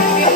เ